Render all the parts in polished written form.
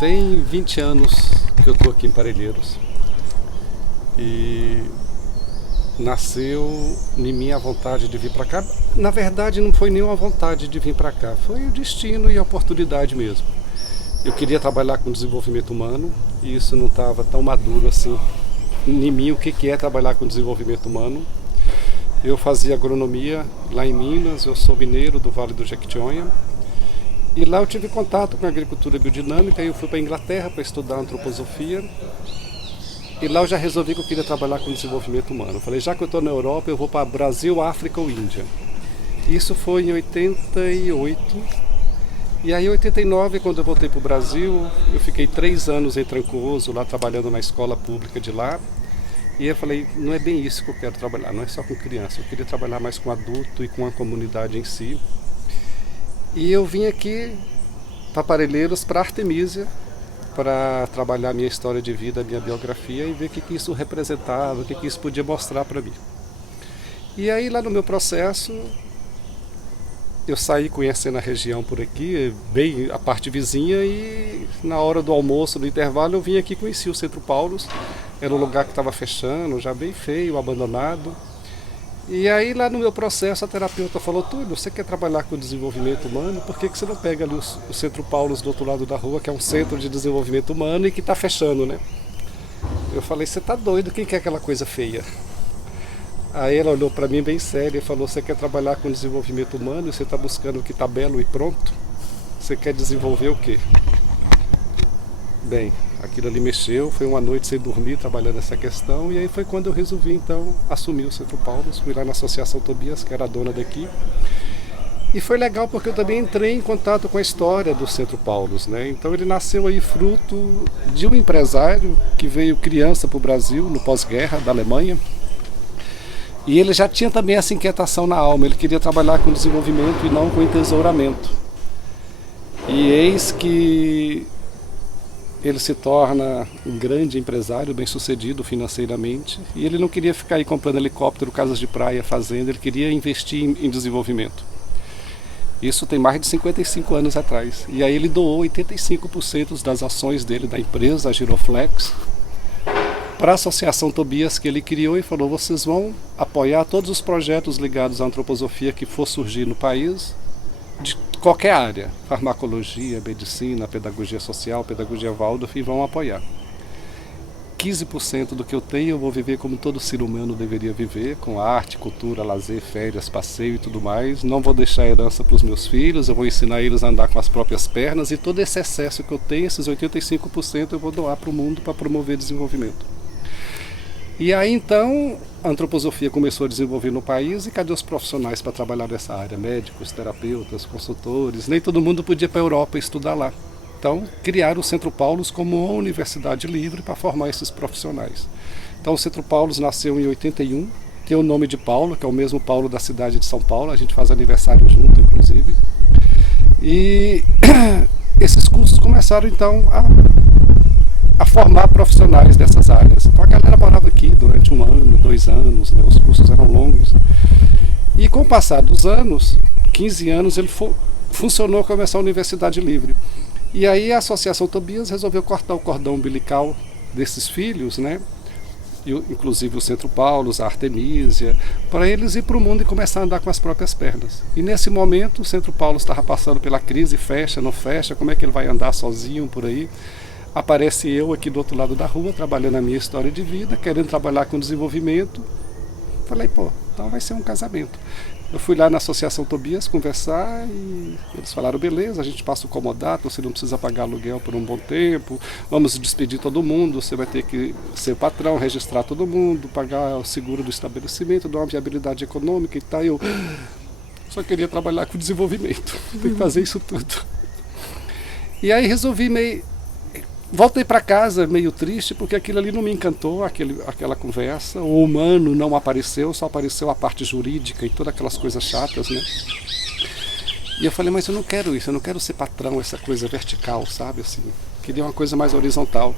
Tem 20 anos que eu estou aqui em Parelheiros e nasceu em mim a vontade de vir para cá. Na verdade, não foi nenhuma vontade de vir para cá, foi o destino e a oportunidade mesmo. Eu queria trabalhar com desenvolvimento humano e isso não estava tão maduro assim em mim o que é trabalhar com desenvolvimento humano. Eu fazia agronomia lá em Minas, eu sou mineiro do Vale do Jequitinhonha. E lá eu tive contato com a agricultura biodinâmica e eu fui para a Inglaterra para estudar antroposofia. E lá eu já resolvi que eu queria trabalhar com desenvolvimento humano. Eu falei, já que eu estou na Europa, eu vou para Brasil, África ou Índia. Isso foi em 88. E aí em 89, quando eu voltei para o Brasil, eu fiquei 3 anos em Trancoso, lá trabalhando na escola pública de lá. E eu falei, não é bem isso que eu quero trabalhar, não é só com criança. Eu queria trabalhar mais com adulto e com a comunidade em si. E eu vim aqui para Parelheiros, para Artemísia, para trabalhar minha história de vida, minha biografia e ver o que isso representava, o que isso podia mostrar para mim. E aí lá no meu processo, eu saí conhecendo a região por aqui, bem a parte vizinha, e na hora do almoço, no intervalo, eu vim aqui e conheci o Centro Paulos. Era um lugar que estava fechando, já bem feio, abandonado. E aí lá no meu processo a terapeuta falou, Túlio, você quer trabalhar com desenvolvimento humano, por que você não pega ali o Centro Paulos do outro lado da rua, que é um centro de desenvolvimento humano e que está fechando, né? Eu falei, você tá doido, quem quer aquela coisa feia? Aí ela olhou para mim bem séria e falou, você quer trabalhar com desenvolvimento humano e você está buscando o que está belo e pronto? Você quer desenvolver o quê? Bem, aquilo ali mexeu, foi uma noite sem dormir trabalhando essa questão e aí foi quando eu resolvi então assumir o Centro Paulos, fui lá na Associação Tobias, que era a dona daqui. E foi legal porque eu também entrei em contato com a história do Centro Paulos, né? Então ele nasceu aí fruto de um empresário que veio criança para o Brasil no pós-guerra da Alemanha. E ele já tinha também essa inquietação na alma, ele queria trabalhar com desenvolvimento e não com entesouramento. E eis que ele se torna um grande empresário, bem-sucedido financeiramente, e ele não queria ficar aí comprando helicóptero, casas de praia, fazenda, ele queria investir em desenvolvimento. Isso tem mais de 55 anos atrás. E aí ele doou 85% das ações dele da empresa, a Giroflex, para a Associação Tobias que ele criou e falou, vocês vão apoiar todos os projetos ligados à antroposofia que for surgir no país, de qualquer área, farmacologia, medicina, pedagogia social, pedagogia Waldorf, e vão apoiar. 15% do que eu tenho eu vou viver como todo ser humano deveria viver, com arte, cultura, lazer, férias, passeio e tudo mais. Não vou deixar herança para os meus filhos, eu vou ensinar eles a andar com as próprias pernas e todo esse excesso que eu tenho, esses 85% eu vou doar para o mundo para promover desenvolvimento. E aí então a antroposofia começou a desenvolver no país e cadê os profissionais para trabalhar nessa área? Médicos, terapeutas, consultores, nem todo mundo podia ir para a Europa estudar lá. Então criaram o Centro Paulos como uma universidade livre para formar esses profissionais. Então o Centro Paulos nasceu em 81, tem o nome de Paulo, que é o mesmo Paulo da cidade de São Paulo, a gente faz aniversário junto inclusive. E esses cursos começaram então a formar profissionais dessas áreas. Então a galera morava aqui durante 1 ano, 2 anos, né? Os cursos eram longos. E com o passar dos anos, 15 anos, ele funcionou como essa universidade livre. E aí a Associação Tobias resolveu cortar o cordão umbilical desses filhos, né? Inclusive o Centro Paulos, a Artemísia, para eles ir para o mundo e começar a andar com as próprias pernas. E nesse momento o Centro Paulos estava passando pela crise, fecha, não fecha, como é que ele vai andar sozinho por aí? Aparece eu aqui do outro lado da rua, trabalhando a minha história de vida, querendo trabalhar com desenvolvimento. Falei, pô, então vai ser um casamento. Eu fui lá na Associação Tobias conversar e eles falaram, beleza, a gente passa o comodato, você não precisa pagar aluguel por um bom tempo, vamos despedir todo mundo, você vai ter que ser o patrão, registrar todo mundo, pagar o seguro do estabelecimento, dar uma viabilidade econômica e tal. Eu só queria trabalhar com desenvolvimento, tem que fazer isso tudo. E aí resolvi voltei para casa meio triste porque aquilo ali não me encantou, aquela conversa. O humano não apareceu, só apareceu a parte jurídica e todas aquelas coisas chatas, né? E eu falei, mas eu não quero isso, eu não quero ser patrão, essa coisa vertical, sabe? Assim, queria uma coisa mais horizontal.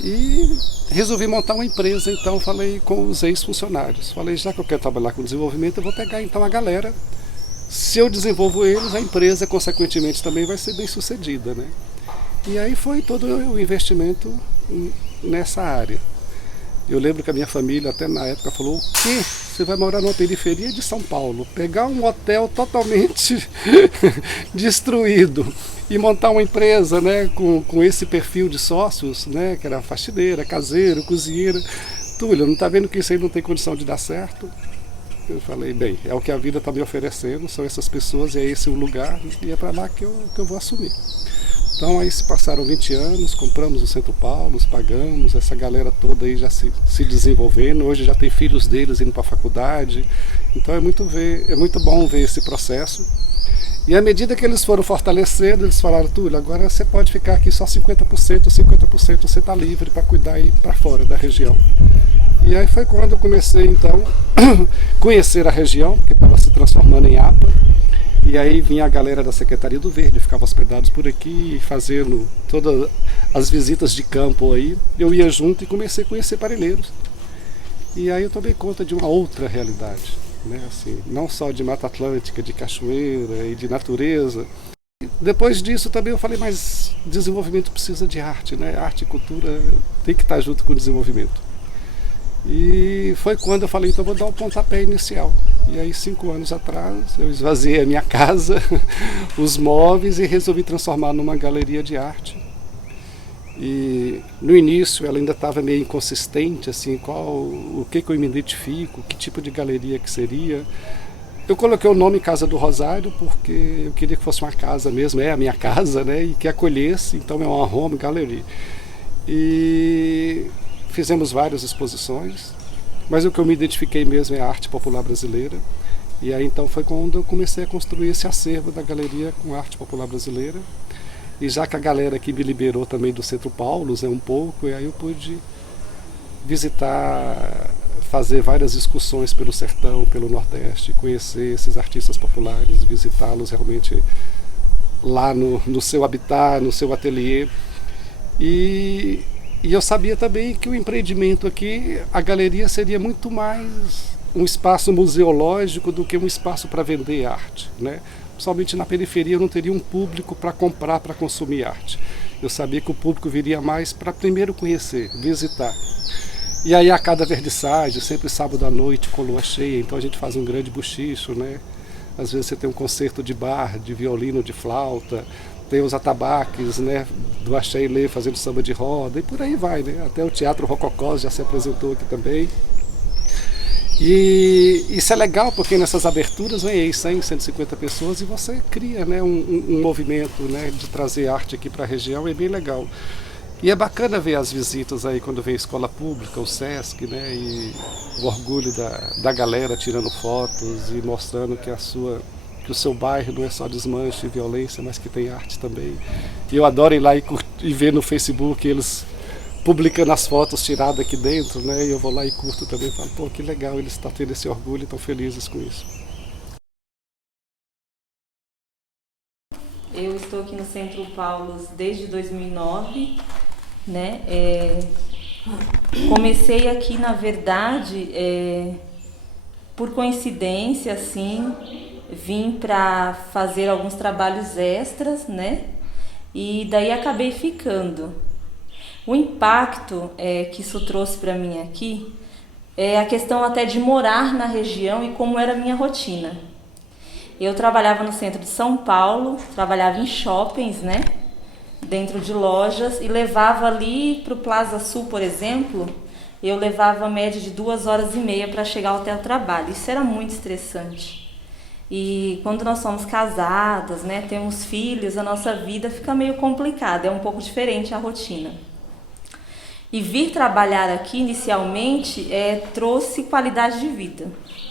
E resolvi montar uma empresa, então falei com os ex-funcionários. Falei, já que eu quero trabalhar com desenvolvimento, eu vou pegar então a galera. Se eu desenvolvo eles, a empresa, consequentemente, também vai ser bem sucedida, né? E aí foi todo o investimento nessa área. Eu lembro que a minha família até na época falou: o quê? Você vai morar numa periferia de São Paulo, pegar um hotel totalmente destruído e montar uma empresa, né, com esse perfil de sócios, né, que era faxineira, caseiro, cozinheira. Túlio, não está vendo que isso aí não tem condição de dar certo? Eu falei: bem, é o que a vida está me oferecendo, são essas pessoas, é esse o lugar, e é para lá que eu vou assumir. Então aí se passaram 20 anos, compramos o Centro Paulos, pagamos, essa galera toda aí já se desenvolvendo, hoje já tem filhos deles indo para a faculdade, então é muito bom ver esse processo. E à medida que eles foram fortalecendo, eles falaram: Túlio, agora você pode ficar aqui só 50% você está livre para cuidar aí para fora da região. E aí foi quando eu comecei então conhecer a região, porque estava se transformando em APA. E aí vinha a galera da Secretaria do Verde, ficava hospedados por aqui, fazendo todas as visitas de campo aí. Eu ia junto e comecei a conhecer Parelheiros. E aí eu tomei conta de uma outra realidade, né? Assim, não só de Mata Atlântica, de cachoeira e de natureza. Depois disso também eu falei: mas desenvolvimento precisa de arte, né? Arte e cultura tem que estar junto com o desenvolvimento. E foi quando eu falei: então vou dar um pontapé inicial. E aí 5 anos atrás eu esvaziei a minha casa, os móveis, e resolvi transformar numa galeria de arte. E no início ela ainda estava meio inconsistente, assim, o que eu me identifico, que tipo de galeria que seria. Eu coloquei o nome Casa do Rosário porque eu queria que fosse uma casa mesmo, é a minha casa, né, e que acolhesse, então é uma home gallery. E fizemos várias exposições, mas o que eu me identifiquei mesmo é a arte popular brasileira. E aí então foi quando eu comecei a construir esse acervo da galeria com arte popular brasileira. E já que a galera aqui me liberou também do Centro Paulos, né, um pouco, e aí eu pude visitar, fazer várias excursões pelo sertão, pelo Nordeste, conhecer esses artistas populares, visitá-los realmente lá no seu habitat, no seu ateliê. E eu sabia também que o empreendimento aqui, a galeria seria muito mais um espaço museológico do que um espaço para vender arte, né? Somente na periferia eu não teria um público para comprar, para consumir arte. Eu sabia que o público viria mais para primeiro conhecer, visitar. E aí a cada vernissage, sempre sábado à noite com lua cheia, então a gente faz um grande buchicho, né? Às vezes você tem um concerto de bar, de violino, de flauta, tem os atabaques, né, do Axé Lê fazendo samba de roda, e por aí vai, né? Até o Teatro Rococó já se apresentou aqui também. E isso é legal porque nessas aberturas vem aí 100, 150 pessoas e você cria, né, um movimento, né, de trazer arte aqui para a região, é bem legal. E é bacana ver as visitas aí quando vem a escola pública, o Sesc, né, e o orgulho da galera tirando fotos e mostrando que que o seu bairro não é só desmanche e violência, mas que tem arte também. E eu adoro ir lá e ver no Facebook eles publicando as fotos tiradas aqui dentro, né? E eu vou lá e curto também, falo: pô, que legal, eles estão tendo esse orgulho e estão felizes com isso. Eu estou aqui no Centro Paulos desde 2009, né? Comecei aqui, na verdade, por coincidência, assim, vim para fazer alguns trabalhos extras, né? E daí acabei ficando. O impacto que isso trouxe para mim aqui é a questão até de morar na região e como era a minha rotina. Eu trabalhava no centro de São Paulo, trabalhava em shoppings, né? Dentro de lojas, e levava ali para o Plaza Sul, por exemplo, eu levava a média de 2h30 para chegar até o trabalho. Isso era muito estressante. E quando nós somos casadas, né, temos filhos, a nossa vida fica meio complicada, é um pouco diferente a rotina. E vir trabalhar aqui inicialmente trouxe qualidade de vida.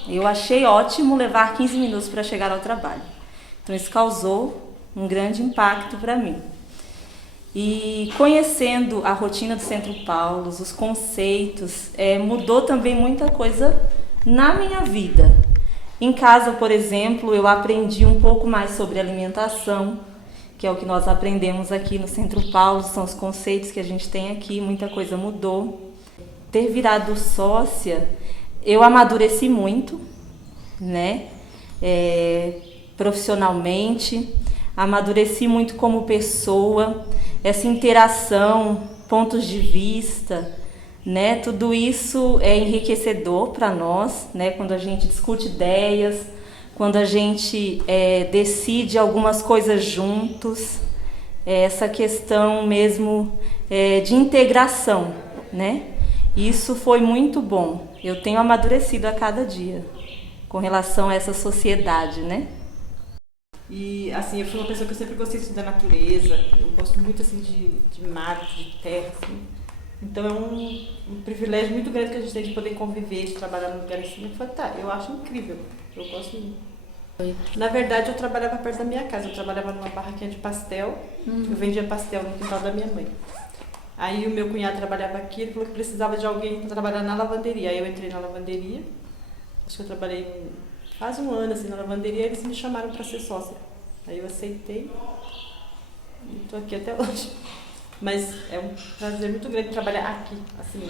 Eu achei ótimo levar 15 minutos para chegar ao trabalho. Então isso causou um grande impacto para mim. E conhecendo a rotina do Centro Paulos, os conceitos, mudou também muita coisa na minha vida. Em casa, por exemplo, eu aprendi um pouco mais sobre alimentação, que é o que nós aprendemos aqui no Centro Paulos, são os conceitos que a gente tem aqui, muita coisa mudou. Ter virado sócia, eu amadureci muito, né? Profissionalmente, amadureci muito como pessoa, essa interação, pontos de vista, né? Tudo isso é enriquecedor para nós, né? Quando a gente discute ideias, quando a gente decide algumas coisas juntos, essa questão mesmo de integração, né? Isso foi muito bom. Eu tenho amadurecido a cada dia com relação a essa sociedade, né? E, assim, eu fui uma pessoa que eu sempre gostei de estudar natureza. Eu gosto muito, assim, de mato, de terra, assim. Então, é um privilégio muito grande que a gente tem de poder conviver, de trabalhar num lugar assim. Eu falei, tá, eu acho incrível. Eu gosto muito. Na verdade, eu trabalhava perto da minha casa. Eu trabalhava numa barraquinha de pastel. Eu vendia pastel no quintal da minha mãe. Aí, o meu cunhado trabalhava aqui. Ele falou que precisava de alguém para trabalhar na lavanderia. Aí, eu entrei na lavanderia. Acho que eu trabalhei quase um ano assim na lavanderia, e eles me chamaram para ser sócia. Aí eu aceitei e estou aqui até hoje. Mas é um prazer muito grande trabalhar aqui, assim.